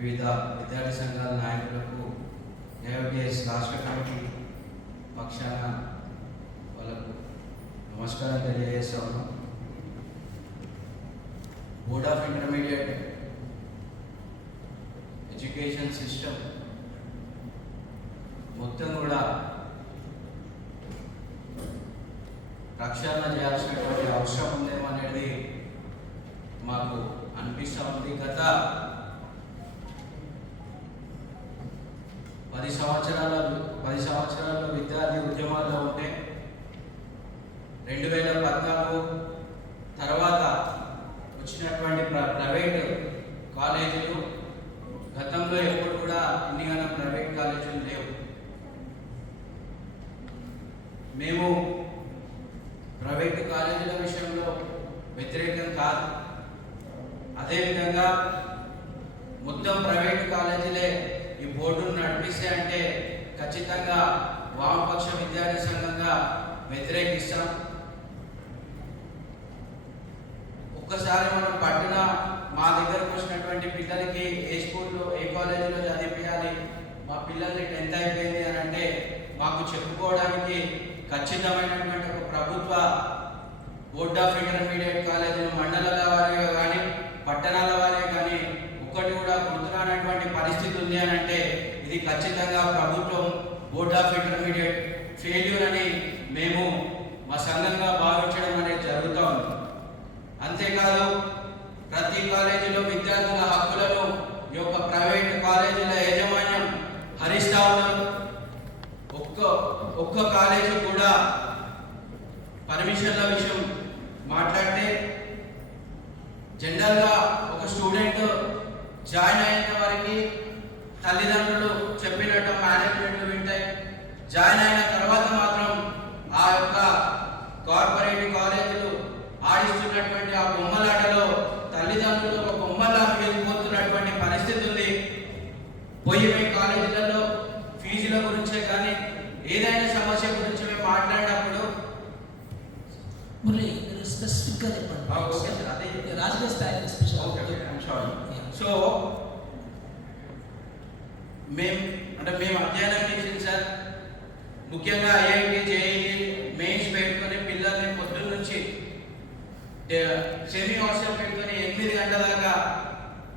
వివిధ విద్యార్థి సంఘాల నాయకులకు ఏఐటిఎస్ రాష్ట్ర కమిటీ పక్షాన వాళ్ళకు నమస్కారం తెలియజేస్తాను. Board of intermediate education system మొత్తం కూడా ప్రక్షాళన చేయాల్సినటువంటి అవసరం ఉందేమో అనేది మాకు అనిపిస్తూ ఉంది. గత 10 సంవత్సరాల్లో విద్యార్థి ఉద్యమాల్లో ఉంటే 2014 తర్వాత వచ్చినటువంటి ప్రైవేట్ కాలేజీలు గతంలో ఎప్పుడు కూడా ఇన్నిగాన ప్రైవేట్ కాలేజీలు లేవు. మేము ప్రైవేట్ కాలేజీల విషయంలో వ్యతిరేకం కాదు. అదేవిధంగా మొత్తం ప్రైవేట్ కాలేజీలే ఈ బోర్డును నడిపిస్తే అంటే ఖచ్చితంగా వామపక్ష విద్యార్థి సంఘంగా వ్యతిరేకిస్తాం. ఒక్కసారి మనం పట్టణ మా దగ్గరకు వచ్చినటువంటి పిల్లలకి ఏ స్కూల్లో ఏ కాలేజీలో చదివించాలి, మా పిల్లల్ని 10th అయిపోయింది అని అంటే మాకు చెప్పుకోవడానికి ఖచ్చితమైనటువంటి ఒక ప్రభుత్వ బోర్డ్ ఆఫ్ ఇంటర్మీడియట్ కాలేజీలు మండలాల వారిగా కానీ పట్టణాల వారిగా కానీ ఒక్కటి కూడా గుర్తురానటువంటి పరిస్థితి ఉంది అని అంటే ఇది ఖచ్చితంగా ప్రభుత్వం బోర్డ్ ఆఫ్ ఇంటర్మీడియట్ ఫెయిల్యూర్ అని మేము మా సంఘంగా భావించడం అనేది జరుగుతూ ఉంది. అంతేకాదు ప్రతి కాలేజీలో విద్యార్థుల హక్కులను ఈ యొక్క ప్రైవేట్ కాలేజీల యాజమాన్యం హరిస్తూ ఉన్నారు. ఒక్క కాలేజీ కూడా పర్మిషన్ల విషయం మాట్లాడితే జనరల్గా ఒక స్టూడెంట్ జాయిన్ అయిన వారికి తల్లిదండ్రులు చెప్పినట్టు మేనేజ్మెంట్లు వింటాయి. జాయిన్ అయిన తర్వాత మాత్రం ఆ యొక్క కార్పొరేట్ కాలేజీలు ఆడిస్తున్నటువంటి ఆ బొమ్మలాటలో తల్లిదండ్రులు ఒక బొమ్మలా మిగిలిపోతున్నటువంటి పరిస్థితి ఉంది. పోయి కాలేజీలలో ఫీజుల గురించే కానీ ఏదైనా సమస్య గురించి మేము మాట్లాడినప్పుడు స్పెసిఫిక్గా చెప్పండి. రాజకీయ స్థాయిలో సో మేము అధ్యయనం చేసింది సార్, ముఖ్యంగా ఐఐటి జేఈఈ మెయిన్స్ పెట్టుకొని పిల్లల్ని పొద్దున్న నుంచి సెమీ హాస్టల్ పెట్టుకొని 8 గంటల దాకా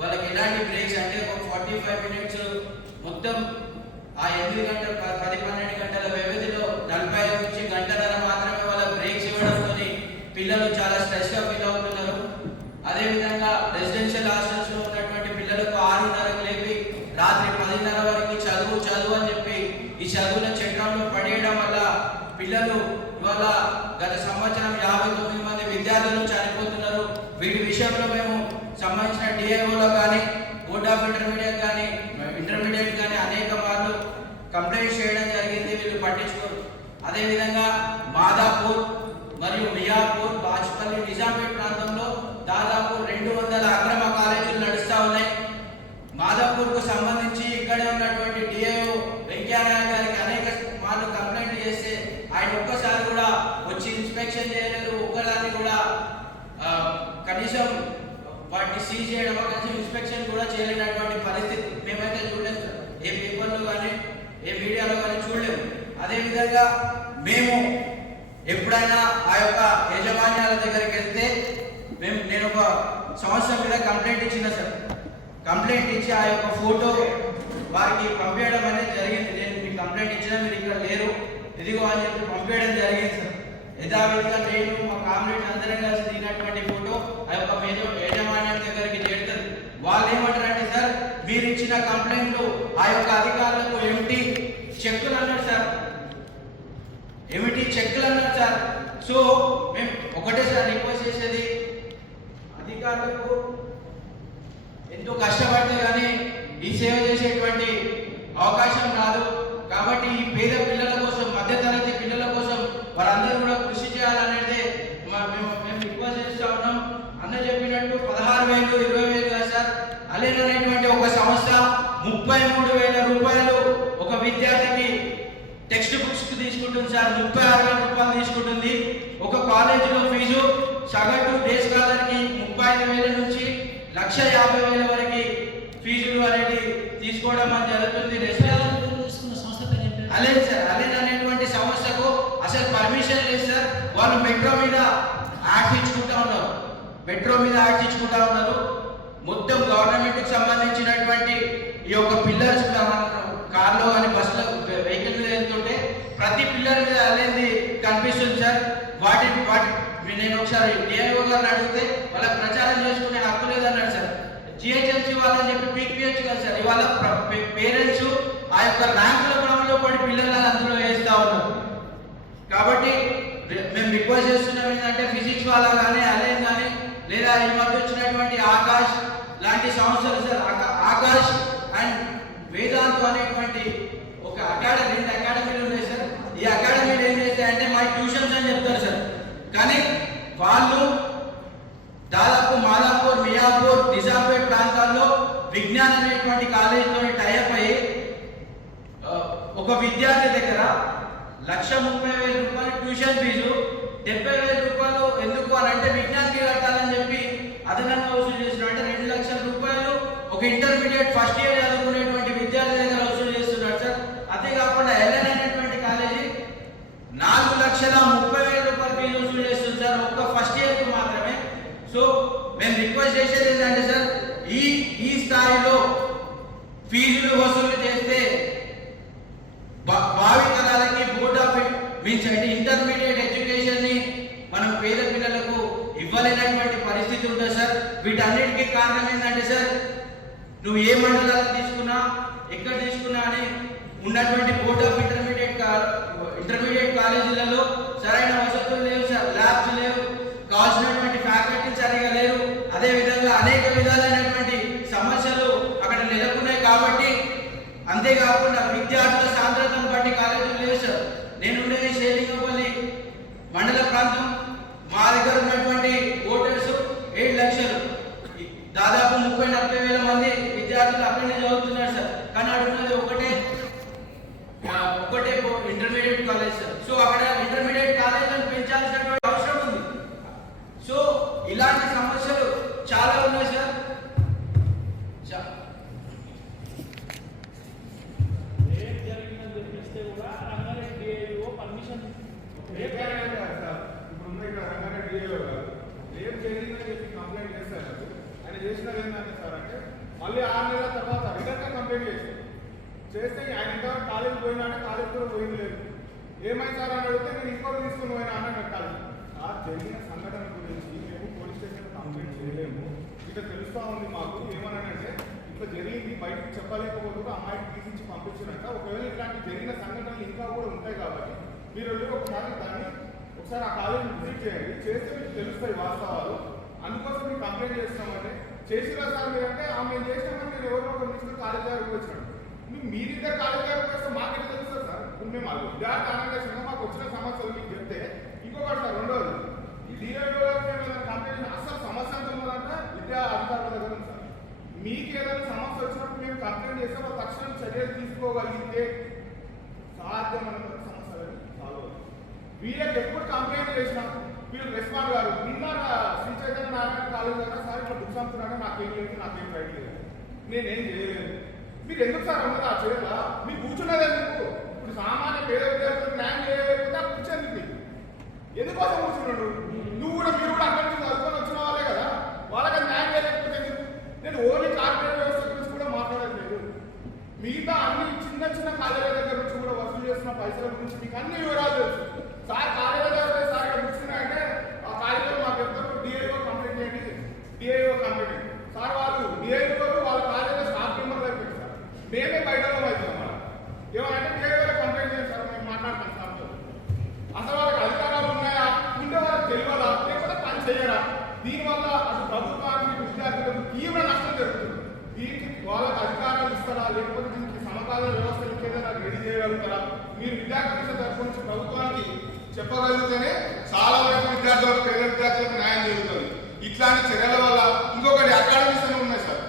వాళ్ళకి ఎలాంటి బ్రేక్స్ అంటే ఒక 45 మినిట్స్ మొత్తం ఆ 8 గంటలు 10-12 గంటల వ్యవధిలో 45 నుంచి గంటన్నర మాత్రమే వాళ్ళకి బ్రేక్స్ ఇవ్వడంతో పిల్లలు చాలా స్ట్రెస్గా ఫీల్ అవుతున్నారు. అదేవిధంగా రెసిడెన్షియల్ హాస్టల్స్లో ఉన్నటువంటి పిల్లలకు 6:30కు లేపి రాత్రి 10:30 వరకు చదువు అని చెప్పి ఈ చదువుల చక్రంలో పడేయడం వల్ల పిల్లలు ఇవాళ గత సంవత్సరం 59 మంది విద్యార్థులు చనిపోతున్నారు. వీటి విషయంలో మేము సంబంధించిన డిఐఓలో కానీ బోర్డ్ ఆఫ్ ఇంటర్మీడియట్ కానీ అనేక మార్లు కంప్లైంట్ చేయడం జరిగింది. వీళ్ళు పట్టించుకోరు. అదేవిధంగా మాదాపూర్ మరియు మియాపూర్, బాజ్పల్లి, నిజాంపేట్ ప్రాంతంలో దాదాపు 200 అక్రమ కాలేజీలు నడుస్తూ ఉన్నాయి. మాదాపూర్కు సంబంధించి ఇక్కడే ఉన్నటువంటి డిఐఓ వెంకయ్యనాయుడు గారికి అనేక మార్లు కంప్లైంట్ చేస్తే ఆయన ఒక్కసారి కూడా వచ్చి ఇన్స్పెక్షన్ చేయలేదు. ఒక్కదాన్ని కూడా కనీసం వాటిని సీజ్ చేయడం కలిసి ఇన్స్పెక్షన్ కూడా చేయలేనటువంటి పరిస్థితి మేమైతే చూడలేదు సార్. ఏ పేపర్లో కానీ ఏ మీడియాలో కానీ చూడలేము. అదేవిధంగా మేము ఎప్పుడైనా ఆ యొక్క యాజమాన్యాల దగ్గరికి వెళ్తే నేను ఒక సంవత్సరం మీద కంప్లైంట్ ఇచ్చిన సార్. కంప్లైంట్ ఇచ్చి ఆ యొక్క ఫోటో వారికి పంపించడం అనేది జరిగింది. నేను మీ కంప్లైంట్ ఇచ్చినా మీరు ఇక్కడ లేరు, ఇదిగో అని చెప్పి పంపించడం జరిగింది సార్. యథావిధిగా నేను మా కామ్రేడ్స్ అందరం కలిసి దిగినటువంటి ఫోటో ఆ యొక్క యాజమాన్యం దగ్గరికి చేరుతుంది. వాళ్ళు ఏమంటారంటే సార్ మీరు ఇచ్చిన కంప్లైంట్లు ఆ యొక్క అధికారులకు ఏమిటి చెక్కులు అన్నారు సార్. సో మేము ఒకటే సార్ రిక్వెస్ట్ చేసేది, అధికారులకు ఎంతో కష్టపడితే కానీ ఈ సేవ చేసేటువంటి అవకాశం రాదు. కాబట్టి ఈ పేద పిల్లల కోసం, మధ్యతరగతి పిల్లల కోసం వారందరూ కూడా కృషి చేయాలనేది మేము రిక్వెస్ట్ చేస్తూ ఉన్నాం. అన్న చెప్పినట్టు 16,000, 20,000 కాదు సార్. అలీన్ అనేటువంటి ఒక సంస్థ 33,000 రూపాయలు ఒక విద్యార్థికి టెక్స్ట్ బుక్స్ తీసుకుంటుంది సార్. 36,000 రూపాయలు తీసుకుంటుంది. ఒక కాలేజీలో ఫీజు సగటు డే స్కాలర్కి 35,000 నుంచి 1,50,000 వరకు ఫీజులు అనేది తీసుకోవడం అని జరుగుతుంది. తీసుకున్న సంస్థ పేరు ఏం పేరు? అలెన్ సార్, అలెన్ అనేటువంటి సంస్థకు అసలు పర్మిషన్ లేదు సార్. వాళ్ళు మెట్రో మీద యాడ్స్ ఇచ్చుకుంటా ఉన్నారు, మెట్రో మీద యాడ్స్ ఇచ్చుకుంటా ఉన్నారు. మొత్తం గవర్నమెంట్ కి సంబంధించినటువంటి ఈ యొక్క పిల్లర్స్ కార్లో కానీ బస్సులో వెహికల్ మీద వెళ్తుంటే ప్రతి పిల్లర్ మీద అలేంది కనిపిస్తుంది సార్. వాటి నేను ఒకసారి డిఐఓ గారిని అడిగితే వాళ్ళకి ప్రచారం చేసుకునే హక్కు లేదన్నాడు సార్. జిహెచ్ఎంసీ వాళ్ళని చెప్పి పీక్పిహెచ్ కదా సార్. ఇవాళ పేరెంట్స్ ఆ యొక్క ర్యాంకుల క్రమంలో పడి పిల్లలను అందులో వేస్తా ఉన్నారు. కాబట్టి మేము రిక్వెస్ట్ చేస్తున్నాం ఏంటంటే ఫిజిక్స్ వాళ్ళ కానీ అలైన్ కానీ లేదా ఈ మధ్య వచ్చినటువంటి ఆకాష్ లాంటి సంస్థలు సార్, ఆకాష్ అండ్ వేదాంత్ అనేటువంటి ఒక రెండు అకాడమీలు ఉన్నాయి సార్. ఈ అకాడమీలు ఏం చేస్తాయంటే మా ట్యూషన్స్ అని చెప్తారు సార్. కానీ వాళ్ళు దాదాపు మాదాపూర్, మియాపూర్, నిజాంపేట్ ప్రాంతాల్లో విజ్ఞాన్ అనేటువంటి కాలేజీతో టైఅప్ అయ్యి ఒక విద్యార్థి దగ్గర 1,30,000 రూపాయలు ట్యూషన్ ఫీజు, 70,000 రూపాయలు ఎందుకు అని అంటే విజ్ఞాన్కి కట్టాలని చెప్పి అదనంగా వసూలు చేస్తున్నాడు. అంటే 2 లక్షల రూపాయలు ఒక ఇంటర్మీడియట్ ఫస్ట్ ఇయర్ చదువుకునేటువంటి విద్యార్థి దగ్గర వసూలు చేస్తున్నాడు సార్. అంతేకాకుండా ఎల్ఎన్ అనేటువంటి కాలేజీ 4,30,000 రూపాయలు ఫీజు వసూలు చేస్తుంది సార్ ఒక్క ఫస్ట్ ఇయర్ కు మాత్రమే. సో మేము రిక్వెస్ట్ చేసేది ఏంటంటే సార్, ఈ స్థాయిలో ఫీజులు వసూలు చేస్తే భావి తరాలకి బోర్డ్ ఆఫ్ మీన్స్ అంటే ఇంటర్మీడియట్ ఎడ్యుకేషన్ ని మనం పేద పిల్లలకు ఇవ్వలేనటువంటి పరిస్థితి ఉంటుంది సార్. వీటన్నిటికీ కారణం ఏంటంటే సార్, నువ్వు ఏ మండలాలు తీసుకున్నా ఎక్కడ తీసుకున్నా అని ఉన్నటువంటి బోర్డ్ ఆఫ్ ఇంటర్మీడియట్ కాలేజీలలో సరైన వసతులు లేవు సార్, ల్యాబ్స్ లేవు, కావాల్సినటువంటి ఫ్యాకల్టీ సరిగా లేరు. అదే విధంగా అనేక విధాలైనటువంటి సమస్యలు అక్కడ నెలకొన్నాయి. కాబట్టి అంతేకాకుండా విద్యార్థుల సాంద్రతను బట్టి కాలేజీలు లేవు సార్. నేను ఉండేది షేరింగపల్లి మండల ప్రాంతం. మా దగ్గర ఉన్నటువంటి ఓటర్స్ 7 లక్షలు, దాదాపు 30,000-40,000 మంది విద్యార్థులు అక్కడనే చదువుతున్నారు సార్. కానీ అక్కడ ఉన్నది ఒకటే ఇంటర్మీడియట్ కాలేజ్ సార్. సో అక్కడ ఇంటర్మీడియట్ కాలేజీలను పెంచాల్సినటువంటి అవసరం ఉంది. సో ఇలాంటి సమస్యలు చాలా ఉన్నాయి సార్. మళ్ళీ 6 నెలల తర్వాత రిటర్న్ కంప్లైంట్ చేస్తే ఆయన ఇంకా కాలేజ్ పోయినా అంటే కాలేజ్ కూడా పోయింది లేదు. ఏమైంది సార్ అని అడిగితే నేను ఇంకోటి తీసుకుని పోయినా అని పెట్టాలి. ఆ జరిగిన సంఘటన గురించి మేము పోలీస్ స్టేషన్ కంప్లైంట్ చేయలేము. ఇట్లా తెలుస్తూ ఉంది మాకు. ఏమన్నానంటే ఇట్లా జరిగింది, బయటకు చెప్పలేకపోతే అమ్మాయికి తీసి పంపించినట్ట. ఒకవేళ ఇట్లాంటి జరిగిన సంఘటనలు ఇంకా కూడా ఉంటాయి కాబట్టి మీరు వెళ్ళి ఒకసారి ఆ కాలేజ్ విజిట్ చేయండి. చేస్తే మీకు తెలుస్తాయి వాస్తవాలు. అందుకోసం మీకు కంప్లైంట్ చేస్తామంటే చేసిరా సార్ మీరంటే మేము చేసినామని నేను ఎవరో ఒకరు తీసుకుని కాలేజ్ దగ్గరకు వచ్చినాడు. మీరిద్దరు కాలేజ్ దగ్గరకు వస్తే మాకు తెలుస్తుంది సార్. మేము అది విద్యార్థి ఆనందంగా మాకు వచ్చిన సమస్యలు మీకు చెప్తే ఇంకొకటి సార్. రెండోది ఈ DRDO కంప్లైంట్ అసలు సమస్య అంత ఉన్నదంటే విద్యా అధికారుల దగ్గర ఉంది సార్. మీకు ఏదైనా సమస్య వచ్చినప్పుడు మేము కంప్లైంట్ చేస్తే వాళ్ళు తక్షణం చర్యలు తీసుకోగలిగితే సాధ్యమైన సమస్యలు సాల్వ్ అవుతుంది. వీళ్ళకి ఎప్పుడు కంప్లైంట్ చేసినా వీళ్ళు రెస్పాండ్ గారు. నిన్న శ్రీ చైతన్య నారాయణ కాలేజ్ దగ్గర సార్ ఇట్లా బుక్స్ అమ్ముతున్నాడు, నాకేం లేదు, నాకేం రైట్ లేదు, నేనేం చేయలేదు. మీరు ఎందుకు సార్ అన్నది ఆ చర్యల మీకు కూర్చున్నది ఎందుకు? ఇప్పుడు సామాన్య పేద విద్యార్థులకు న్యాయం చేయలేకపోతే కూర్చోండి. మీకు ఎందుకోసం కూర్చున్నాడు? మీరు కూడా అక్కడి నుంచి చదువుకొని వచ్చిన వాళ్ళే కదా, వాళ్ళకి న్యాయం చేయలేకపోతే నేను ఓన్లీ కార్పొరేట్ వ్యవస్థ గురించి కూడా మాట్లాడలేదు. మిగతా అన్ని చిన్న కాలేజీల దగ్గర నుంచి కూడా వసూలు చేస్తున్న పైసల గురించి మీకు అన్ని వివరాలు తెలుసు. సార్ కాలేజీ దగ్గర సార్ ఇక్కడ కూర్చున్నాయంటే ఆ కాలేజీలో మాకు చెప్తారు DIO కంప్లైంట్ చేయండి, DIO కంప్లైంట్. సార్ వాళ్ళు DIO వాళ్ళ కాలేజీలో స్టాఫ్ మెంబర్ దగ్గర సార్ మేమే బయట అవుతాం. ఏమనంటే DIO కంప్లైంట్ చేయండి సార్, మేము మాట్లాడతాం సార్తో. అసలు వాళ్ళకి అధికారాలు ఉన్నాయా, ఉంటే వాళ్ళకి తెలియదా, లేకపోతే పని చేయరా? దీనివల్ల అసలు ప్రభుత్వానికి విద్యార్థులకు తీవ్ర నష్టం జరుగుతుంది. దీనికి వాళ్ళకి అధికారాలు ఇస్తారా, లేకపోతే దీనికి సమకాలీన వ్యవస్థ ఇంకేదైనా రెడీ చేయగలుగుతారా? మీరు విద్యార్థుల తరఫు నుంచి ప్రభుత్వానికి చెప్పగలిగితేనే చాలా వరకు విద్యార్థులకు, పేద విద్యార్థులకు న్యాయం జరుగుతుంది. ఇట్లాంటి చర్యల వల్ల ఇంకొకటి అకాడమీస్ అని ఉన్నాయి సార్.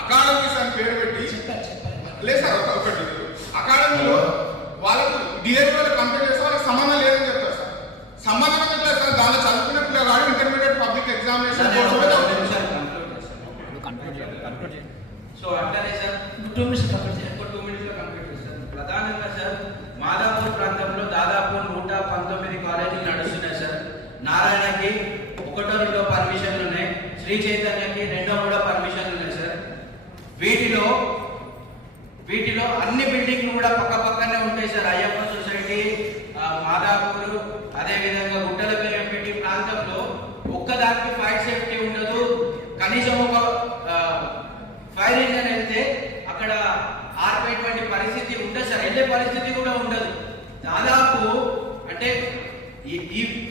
అకాడమీస్ అని పేరు పెట్టి లేదు సార్, ఒకటి అకాడమీలో వాళ్ళకు DRDO కంప్లీట్ చేస్తే వాళ్ళకి సంబంధం లేదని చెప్తారు సార్. సంబంధం లేదు సార్. దానిలో చదువుకున్న పిల్లగాడు ఇంటర్మీడియట్ పబ్లిక్ ఎగ్జామినేషన్ సో అట్లానే సార్ 2 minutes కంప్లీట్ చేయండి. ఇంకో 2 minutes లో కంప్లీట్ చేస్తాను. ప్రధానంగా సార్ మాదాపూర్ ప్రాంతంలో దాదాపు 119 కాలేజీలు నడుస్తున్నాయి సార్. నారాయణకి 1, 2 పర్మిషన్లు ఉన్నాయి, శ్రీ చైతన్యకి 2, 3 పర్మిషన్లు ఉన్నాయి సార్. వీటిలో అన్ని బిల్డింగ్లు కూడా పక్క పక్కనే ఉంటాయి సార్. అయ్యప్ప సొసైటీ, మాదాపూర్, అదేవిధంగా గుట్టలపల్లి ప్రాంతంలో ఒక్కదానికి ఫైర్ సేఫ్టీ ఉండదు. కనీసం ఒక ఫైర్ ఇంజన్ వెళ్తే అక్కడ ఆర్పేటువంటి పరిస్థితి ఉండదు సార్, వెళ్ళే పరిస్థితి కూడా ఉండదు. దాదాపు అంటే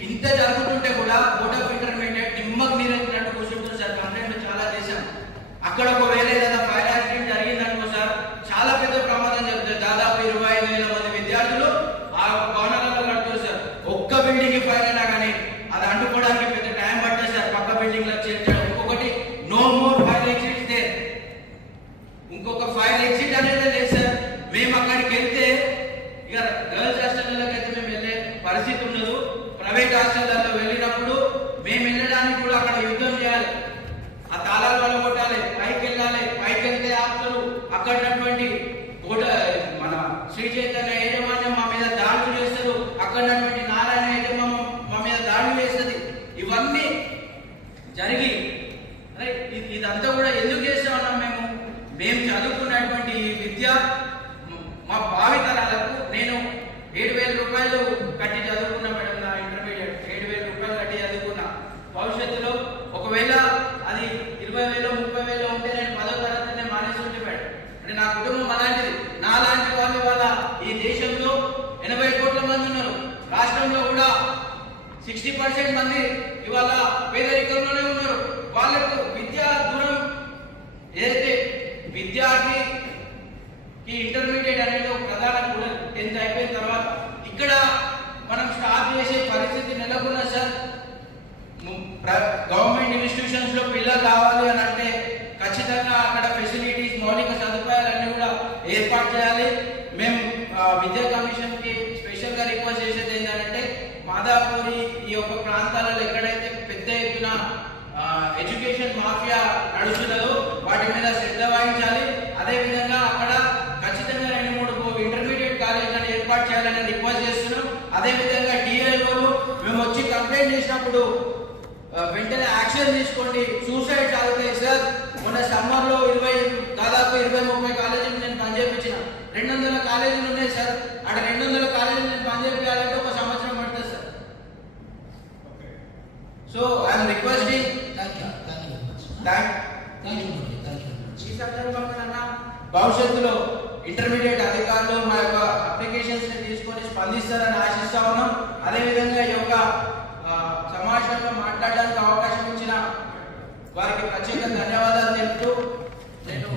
ఇంత జరుగుతుంటే కూడా బోర్డ్ ఆఫ్ ఇంటర్మీడియట్ నిమ్మకు నీరెత్తినట్టు కూర్చుంటుంది సార్. కంప్లైంట్ చాలా చేశాం. అక్కడ ఒకవేళ ఏదైనా ఫైర్ యాక్సిడెంట్ జరిగిందనుకో సార్, చాలా పెద్ద ప్రమాదం జరుగుతుంది. దాదాపు 25,000 మంది విద్యార్థులు ఆ భవనాలలో కడుతున్నారు సార్. ఒక్క బిల్డింగ్ ఫైర్ అయినా కానీ అది అంటుకోవడానికి పెద్ద టైం పడుతుంది సార్. పక్క బిల్డింగ్ లో చేర్చడం. ఇంకొకటి, no more fire exits they, ఇంకొక ఫైర్ ఎగ్జిట్ అనేది లేదు సార్. మేము అక్కడికి వెళ్తే ఇక గర్ల్స్ హాస్టల్లోకి అయితే మేము వెళ్ళే పరిస్థితి ఉండదు. ప్రైవేట్ హాస్టల్లో వెళ్ళినప్పుడు మేము వెళ్ళడానికి కూడా అక్కడ యుద్ధం చేయాలి. ఆ తాళాలు వల్ల కొట్టాలి, పైకి వెళ్ళాలి. పైకి వెళ్తే ఆపుతారు. అక్కడ ఉన్నటువంటి మన శ్రీ చైతన్య యాజమాన్యం మా మీద దాడులు చేస్తారు. అక్కడ ఉన్నటువంటి నారాయణ యాజమాన్యం మా మీద దాడులు చేస్తుంది. ఇవన్నీ జరిగి ఇదంతా కూడా ఎందుకు చేస్తా ఉన్నాం? మేము చదువుకున్నటువంటి ఈ విద్య మా భావితరాలకు, నేను 7,000 రూపాయలు కట్టి చదువుకున్నా మేడం. నా ఇంటర్మీడియట్ 7,000 రూపాయలు కట్టి చదువుకున్నా. భవిష్యత్తులో ఒకవేళ అది 20,000 30,000 ఉంటే నేను 10వ తరగతినే మానేసి ఉండిపోయాడు. అంటే నా కుటుంబం అలాంటిది. నా లాంటి వాళ్ళు ఇవాళ ఈ దేశంలో 80 కోట్ల మంది ఉన్నారు. రాష్ట్రంలో కూడా 60% మంది ఇవాళ పేదరికంలోనే ఉన్నారు. వాళ్ళకు విద్యా దూరం ఏదైతే విద్యార్థికి ఇంటర్మీడియట్ అనేది ఒక ప్రధాన కూడా 10th అయిపోయిన తర్వాత ఇక్కడ మనం స్టార్ట్ చేసే పరిస్థితి నెలకొన్న సార్. గవర్నమెంట్ ఇన్స్టిట్యూషన్స్ లో పిల్లలు రావాలి అని అంటే ఖచ్చితంగా అక్కడ ఫెసిలిటీస్, మౌలిక సదుపాయాలన్నీ కూడా ఏర్పాటు చేయాలి. మేము విద్యా కమిషన్ కి స్పెషల్ గా రిక్వెస్ట్ చేసేది ఏంటంటే, మాదాపూరి ఈ యొక్క ప్రాంతాలలో ఎక్కడైతే పెద్ద ఎత్తున ఎడ్యుకేషన్ మాఫియా నడుస్తున్నదో వాటి మీద శ్రద్ధ వహించాలి. అదేవిధంగా అక్కడ ఖచ్చితంగా 2-3 ఇంటర్మీడియట్ కాలేజీలను ఏర్పాటు చేయాలని రిక్వెస్ట్ చేస్తున్నాం. అదేవిధంగా డిఐఓలు మేము వచ్చి కంప్లైంట్ చేసినప్పుడు వెంటనే యాక్షన్ తీసుకోండి. సూసైడ్ అవుతాయి సార్. మొన్న సమ్మర్లో దాదాపు 20-30 కాలేజీలు నేను పనిచేయించిన. 200 కాలేజీలు ఉన్నాయి సార్. అక్కడ 200 కాలేజీలు నేను పనిచేయాలంటే 1 సంవత్సరం పడుతుంది సార్. So I'm requesting. ఈ సందర్భంగా భవిష్యత్తులో ఇంటర్మీడియట్ అధికారులు మా యొక్క అప్లికేషన్స్ తీసుకొని స్పందిస్తారని ఆశిస్తా ఉన్నాం. అదేవిధంగా ఈ యొక్క సమావేశంలో మాట్లాడడానికి అవకాశం ఇచ్చిన వారికి ప్రత్యేక ధన్యవాదాలు తెలుపుతూ నేను